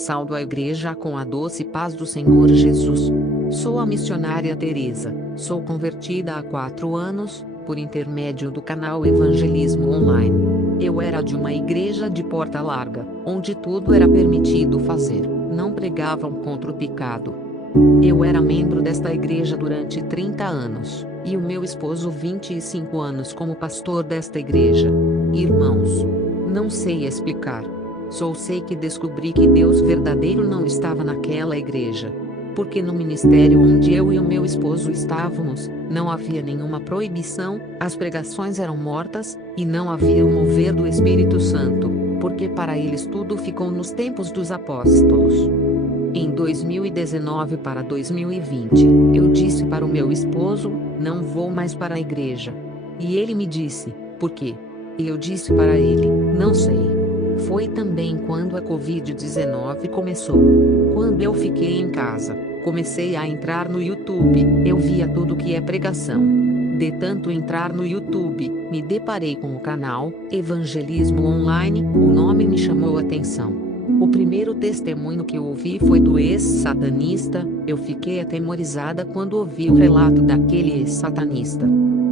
Saudo a igreja com a doce paz do Senhor Jesus. Sou a missionária Teresa, sou convertida há 4 anos, por intermédio do canal Evangelismo Online. Eu era de uma igreja de porta larga, onde tudo era permitido fazer, não pregavam contra o pecado. Eu era membro desta igreja durante 30 anos, e o meu esposo 25 anos como pastor desta igreja. Irmãos, não sei explicar. Só sei que descobri que Deus verdadeiro não estava naquela igreja. Porque no ministério onde eu e o meu esposo estávamos, não havia nenhuma proibição, as pregações eram mortas, e não havia o mover do Espírito Santo, porque para eles tudo ficou nos tempos dos apóstolos. Em 2019 para 2020, eu disse para o meu esposo, não vou mais para a igreja. E ele me disse, por quê? E eu disse para ele, não sei. Foi também quando a Covid-19 começou. Quando eu fiquei em casa, comecei a entrar no YouTube, eu via tudo que é pregação. De tanto entrar no YouTube, me deparei com o canal Evangelismo Online, o nome me chamou a atenção. O primeiro testemunho que eu ouvi foi do ex-satanista, eu fiquei atemorizada quando ouvi o relato daquele ex-satanista.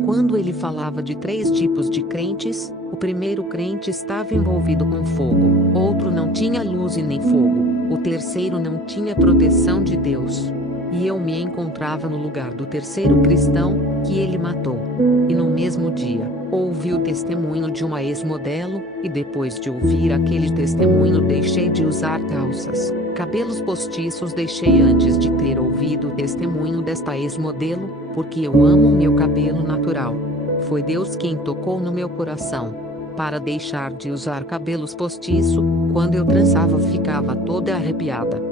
Quando ele falava de 3 tipos de crentes, o primeiro crente estava envolvido com fogo, outro não tinha luz e nem fogo, o terceiro não tinha proteção de Deus. E eu me encontrava no lugar do terceiro cristão, que ele matou. E no mesmo dia, ouvi o testemunho de uma ex-modelo, e depois de ouvir aquele testemunho deixei de usar calças, cabelos postiços deixei antes de ter ouvido o testemunho desta ex-modelo, porque eu amo meu cabelo natural. Foi Deus quem tocou no meu coração, para deixar de usar cabelos postiço, quando eu trançava ficava toda arrepiada.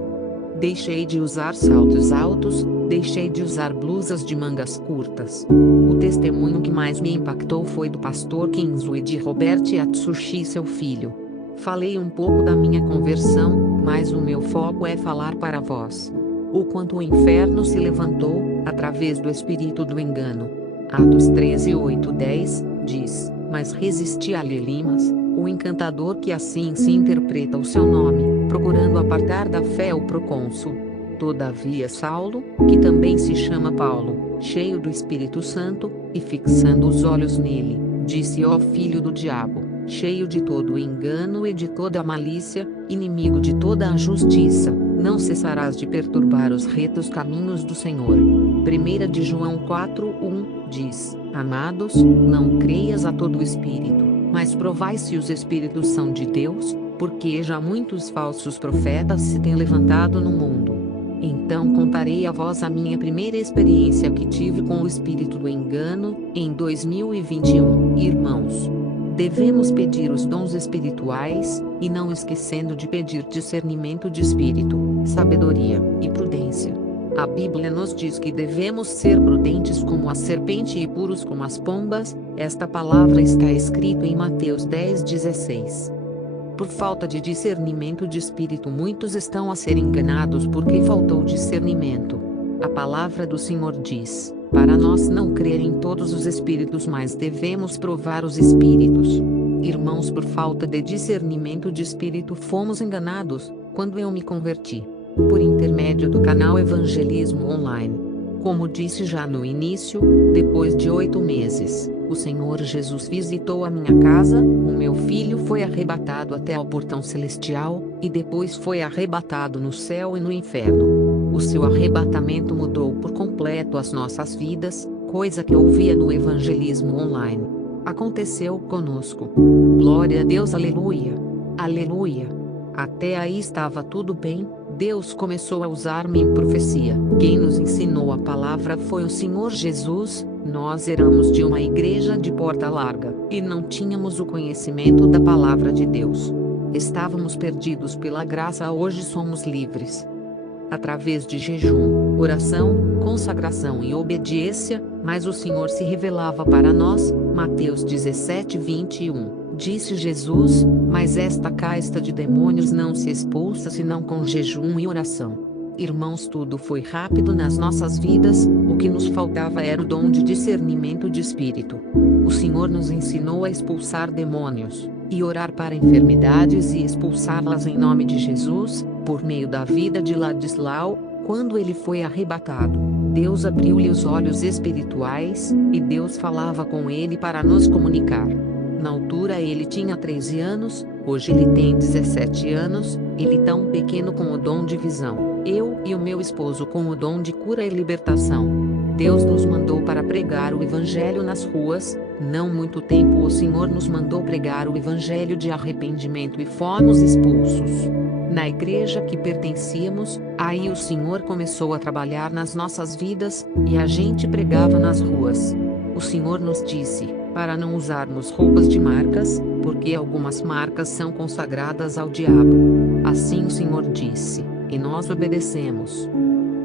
Deixei de usar saltos altos, deixei de usar blusas de mangas curtas. O testemunho que mais me impactou foi do pastor Kinsley de Robert Atsushi e seu filho. Falei um pouco da minha conversão, mas o meu foco é falar para vós. O quanto o inferno se levantou, através do espírito do engano. Atos 13:8-10, diz, mas resisti a Elimas, o encantador que assim se interpreta o seu nome, procurando apartar da fé o procônsul. Todavia Saulo, que também se chama Paulo, cheio do Espírito Santo, e fixando os olhos nele, disse: ó filho do diabo, cheio de todo o engano e de toda a malícia, inimigo de toda a justiça, não cessarás de perturbar os retos caminhos do Senhor. 1 de João 4:1, diz, amados, não creias a todo o espírito, mas provai se os espíritos são de Deus, porque já muitos falsos profetas se têm levantado no mundo. Então contarei a vós a minha primeira experiência que tive com o espírito do engano, em 2021. Irmãos, devemos pedir os dons espirituais, e não esquecendo de pedir discernimento de espírito, sabedoria e prudência. A Bíblia nos diz que devemos ser prudentes como a serpente e puros como as pombas. Esta palavra está escrita em Mateus 10:16. Por falta de discernimento de espírito muitos estão a ser enganados porque faltou discernimento. A palavra do Senhor diz, para nós não crer em todos os espíritos mas devemos provar os espíritos. Irmãos, por falta de discernimento de espírito fomos enganados, quando eu me converti. Por intermédio do canal Evangelismo Online. Como disse já no início, depois de 8 meses, o Senhor Jesus visitou a minha casa, o meu filho foi arrebatado até ao portão celestial, e depois foi arrebatado no céu e no inferno. O seu arrebatamento mudou por completo as nossas vidas, coisa que eu ouvia no Evangelismo Online. Aconteceu conosco. Glória a Deus, aleluia. Aleluia. Até aí estava tudo bem. Deus começou a usar-me em profecia. Quem nos ensinou a palavra foi o Senhor Jesus. Nós éramos de uma igreja de porta larga, e não tínhamos o conhecimento da palavra de Deus. Estávamos perdidos pela graça, hoje somos livres. Através de jejum, oração, consagração e obediência, mas o Senhor se revelava para nós. Mateus 17:21. Disse Jesus, mas esta casta de demônios não se expulsa senão com jejum e oração. Irmãos, tudo foi rápido nas nossas vidas, o que nos faltava era o dom de discernimento de espírito. O Senhor nos ensinou a expulsar demônios, e orar para enfermidades e expulsá-las em nome de Jesus, Por meio da vida de Ladislau, quando ele foi arrebatado, Deus abriu-lhe os olhos espirituais, e Deus falava com ele para nos comunicar. Na altura ele tinha 13 anos, hoje ele tem 17 anos, ele tão pequeno com o dom de visão, eu e o meu esposo com o dom de cura e libertação. Deus nos mandou para pregar o evangelho nas ruas. Não muito tempo o Senhor nos mandou pregar o evangelho de arrependimento e fomos expulsos. Na igreja que pertencíamos, aí o Senhor começou a trabalhar nas nossas vidas, e a gente pregava nas ruas. O Senhor nos disse para não usarmos roupas de marcas, porque algumas marcas são consagradas ao diabo. Assim o Senhor disse, e nós obedecemos.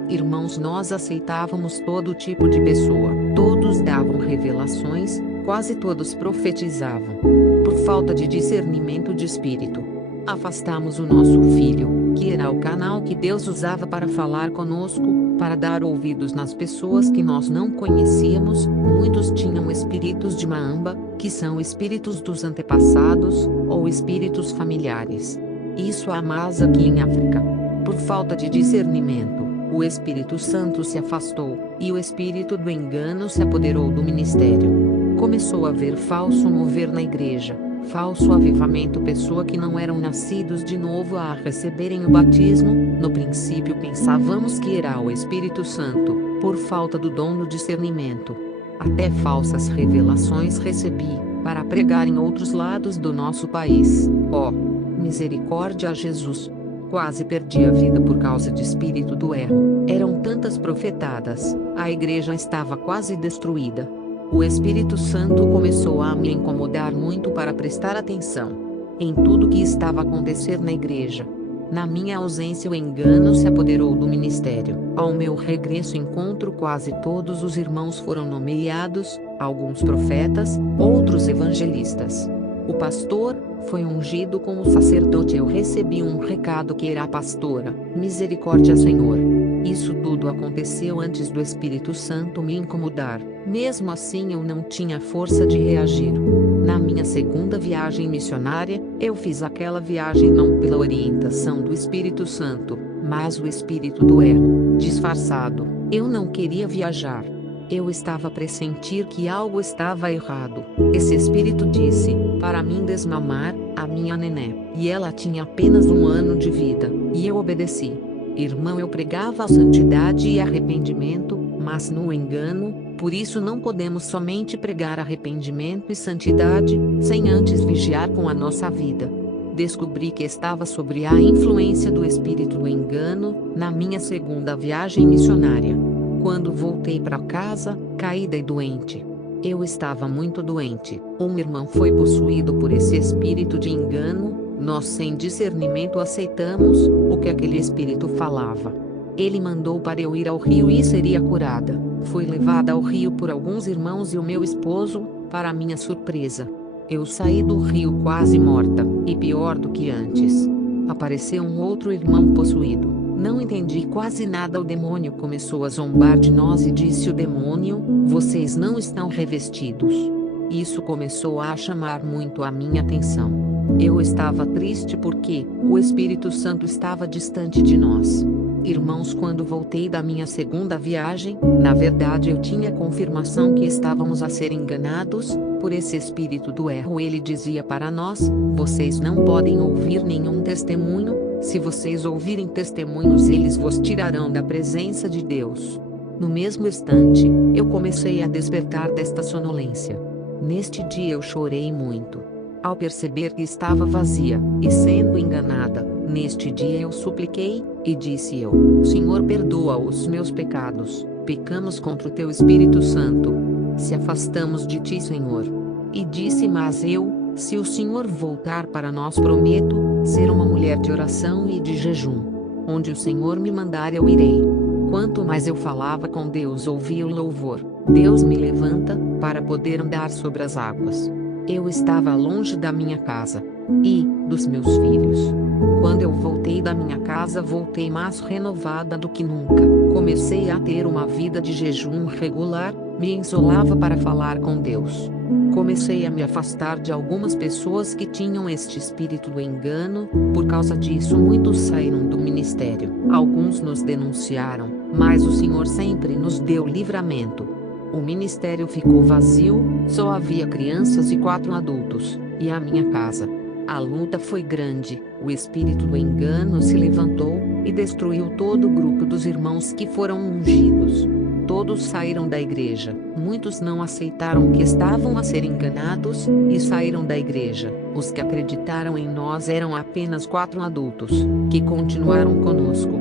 Irmãos, nós aceitávamos todo tipo de pessoa. Todos davam revelações, quase todos profetizavam. Por falta de discernimento de espírito, afastamos o nosso filho, que era o canal que Deus usava para falar conosco, para dar ouvidos nas pessoas que nós não conhecíamos. Muitos tinham espíritos de Maamba, que são espíritos dos antepassados, ou espíritos familiares. Isso há mais aqui em África. Por falta de discernimento, o Espírito Santo se afastou, e o espírito do engano se apoderou do ministério. Começou a haver falso mover na igreja, falso avivamento, pessoa que não eram nascidos de novo a receberem o batismo. No princípio pensávamos que era o Espírito Santo, por falta do dom do discernimento. Até falsas revelações recebi, para pregar em outros lados do nosso país. Oh, misericórdia a Jesus! Quase perdi a vida por causa de espírito do erro. Eram tantas profetadas, a igreja estava quase destruída. O Espírito Santo começou a me incomodar muito para prestar atenção em tudo que estava a acontecer na igreja. Na minha ausência o engano se apoderou do ministério. Ao meu regresso encontro quase todos os irmãos foram nomeados, alguns profetas, outros evangelistas. O pastor foi ungido como sacerdote. Eu recebi um recado que era a pastora. Misericórdia, Senhor! Isso tudo aconteceu antes do Espírito Santo me incomodar. Mesmo assim eu não tinha força de reagir. Na minha segunda viagem missionária, eu fiz aquela viagem não pela orientação do Espírito Santo, mas o espírito do erro, disfarçado. Eu não queria viajar. Eu estava a pressentir que algo estava errado. Esse espírito disse para mim desmamar a minha nenê, e ela tinha apenas 1 ano de vida, e eu obedeci. Irmão, eu pregava a santidade e arrependimento, mas no engano. Por isso não podemos somente pregar arrependimento e santidade, sem antes vigiar com a nossa vida. Descobri que estava sob a influência do espírito do engano, na minha segunda viagem missionária. Quando voltei para casa, caída e doente. Eu estava muito doente. Um irmão foi possuído por esse espírito de engano. Nós, sem discernimento, aceitamos o que aquele espírito falava. Ele mandou para eu ir ao rio e seria curada. Fui levada ao rio por alguns irmãos e o meu esposo. Para minha surpresa, eu saí do rio quase morta, e pior do que antes. Apareceu um outro irmão possuído. Não entendi quase nada. O demônio começou a zombar de nós e disse o demônio: vocês não estão revestidos. Isso começou a chamar muito a minha atenção. Eu estava triste porque o Espírito Santo estava distante de nós. Irmãos, quando voltei da minha segunda viagem, na verdade eu tinha confirmação que estávamos a ser enganados por esse espírito do erro. Ele dizia para nós: vocês não podem ouvir nenhum testemunho. Se vocês ouvirem testemunhos, eles vos tirarão da presença de Deus. No mesmo instante, eu comecei a despertar desta sonolência. Neste dia eu chorei muito. Ao perceber que estava vazia, e sendo enganada, neste dia eu supliquei, e disse eu: Senhor, perdoa os meus pecados, pecamos contra o teu Espírito Santo. Se afastamos de ti, Senhor. E disse: mas eu, se o Senhor voltar para nós, prometo ser uma mulher de oração e de jejum. Onde o Senhor me mandar eu irei. Quanto mais eu falava com Deus, ouvia o louvor. Deus me levanta, para poder andar sobre as águas. Eu estava longe da minha casa e dos meus filhos. Quando eu voltei da minha casa, voltei mais renovada do que nunca. Comecei a ter uma vida de jejum regular, me isolava para falar com Deus. Comecei a me afastar de algumas pessoas que tinham este espírito do engano. Por causa disso, muitos saíram do ministério. Alguns nos denunciaram, mas o Senhor sempre nos deu livramento. O ministério ficou vazio, só havia crianças e 4 adultos, e a minha casa. A luta foi grande, o espírito do engano se levantou, e destruiu todo o grupo dos irmãos que foram ungidos. Todos saíram da igreja, muitos não aceitaram que estavam a ser enganados, e saíram da igreja. Os que acreditaram em nós eram apenas 4 adultos, que continuaram conosco.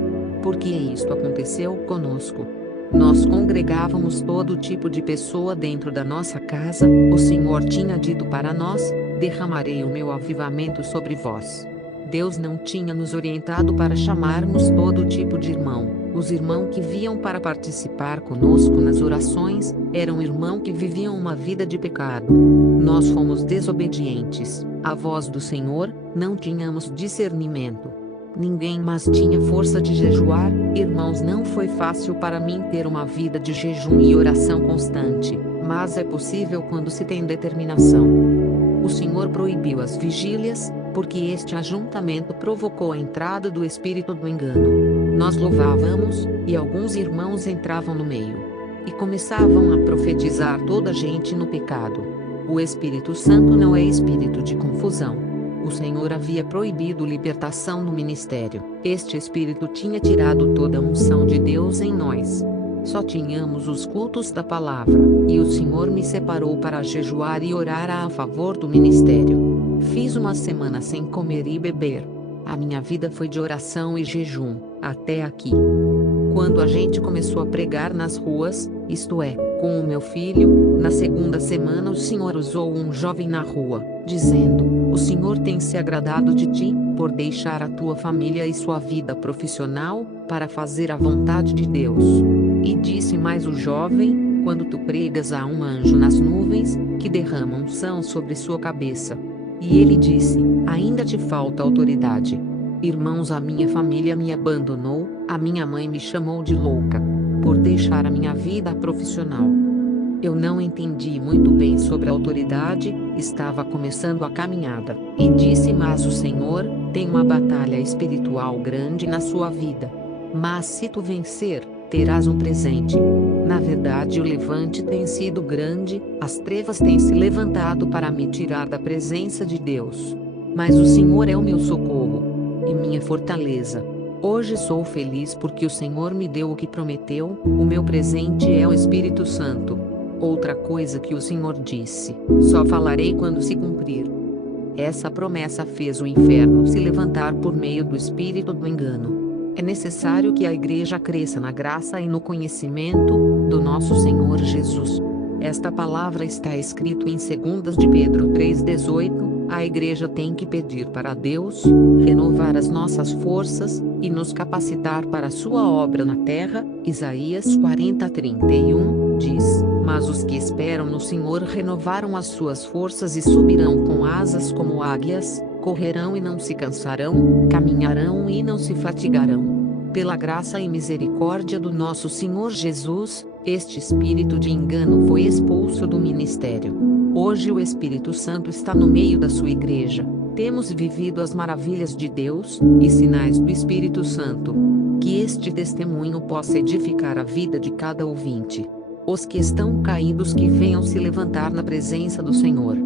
Por que isto aconteceu conosco? Nós congregávamos todo tipo de pessoa dentro da nossa casa. O Senhor tinha dito para nós: derramarei o meu avivamento sobre vós. Deus não tinha nos orientado para chamarmos todo tipo de irmão. Os irmãos que vinham para participar conosco nas orações, eram irmãos que viviam uma vida de pecado. Nós fomos desobedientes à voz do Senhor, não tínhamos discernimento. Ninguém mais tinha força de jejuar. Irmãos, não foi fácil para mim ter uma vida de jejum e oração constante, mas é possível quando se tem determinação. O Senhor proibiu as vigílias, porque este ajuntamento provocou a entrada do espírito do engano. Nós louvávamos, e alguns irmãos entravam no meio, e começavam a profetizar toda a gente no pecado. O Espírito Santo não é espírito de confusão. O Senhor havia proibido libertação no ministério. Este espírito tinha tirado toda a unção de Deus em nós. Só tínhamos os cultos da palavra, e o Senhor me separou para jejuar e orar a favor do ministério. Fiz uma semana sem comer e beber. A minha vida foi de oração e jejum, até aqui. Quando a gente começou a pregar nas ruas, isto é, com o meu filho, na segunda semana o Senhor usou um jovem na rua, dizendo: o Senhor tem se agradado de ti, por deixar a tua família e sua vida profissional, para fazer a vontade de Deus. E disse mais o jovem: quando tu pregas a um anjo nas nuvens, que derrama unção sobre sua cabeça. E ele disse: ainda te falta autoridade. Irmãos, a minha família me abandonou, a minha mãe me chamou de louca, por deixar a minha vida profissional. Eu não entendi muito bem sobre a autoridade, estava começando a caminhada, e disse: mas o Senhor tem uma batalha espiritual grande na sua vida. Mas se tu vencer, terás um presente. Na verdade, o levante tem sido grande, as trevas têm se levantado para me tirar da presença de Deus. Mas o Senhor é o meu socorro e minha fortaleza. Hoje sou feliz porque o Senhor me deu o que prometeu. O meu presente é o Espírito Santo. Outra coisa que o Senhor disse: só falarei quando se cumprir. Essa promessa fez o inferno se levantar por meio do espírito do engano. É necessário que a igreja cresça na graça e no conhecimento do nosso Senhor Jesus. Esta palavra está escrito em 2 de Pedro 3,18. A igreja tem que pedir para Deus renovar as nossas forças e nos capacitar para a sua obra na terra. Isaías 40:31 diz: mas os que esperam no Senhor renovaram as suas forças e subirão com asas como águias, correrão e não se cansarão, caminharão e não se fatigarão. Pela graça e misericórdia do nosso Senhor Jesus, este espírito de engano foi expulso do ministério. Hoje o Espírito Santo está no meio da sua igreja. Temos vivido as maravilhas de Deus e sinais do Espírito Santo. Que este testemunho possa edificar a vida de cada ouvinte. Os que estão caídos que venham se levantar na presença do Senhor.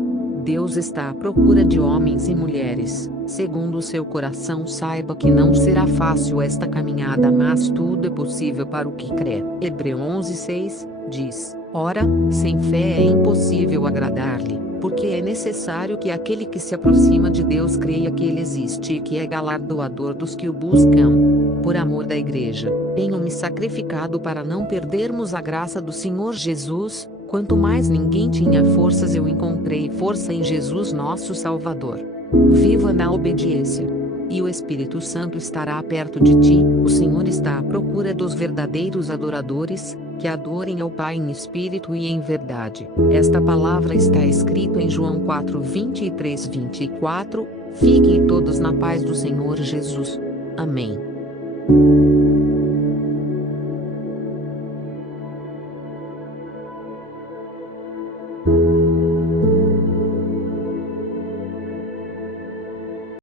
Deus está à procura de homens e mulheres, segundo o seu coração. Saiba que não será fácil esta caminhada, mas tudo é possível para o que crê. Hebreus 11:6 diz: ora, sem fé é impossível agradar-lhe, porque é necessário que aquele que se aproxima de Deus creia que ele existe e que é galardoador dos que o buscam. Por amor da igreja, tenho me sacrificado para não perdermos a graça do Senhor Jesus. Quanto mais ninguém tinha forças, eu encontrei força em Jesus nosso Salvador. Viva na obediência, e o Espírito Santo estará perto de ti. O Senhor está à procura dos verdadeiros adoradores, que adorem ao Pai em espírito e em verdade. Esta palavra está escrita em João 4:23-24. Fiquem todos na paz do Senhor Jesus. Amém.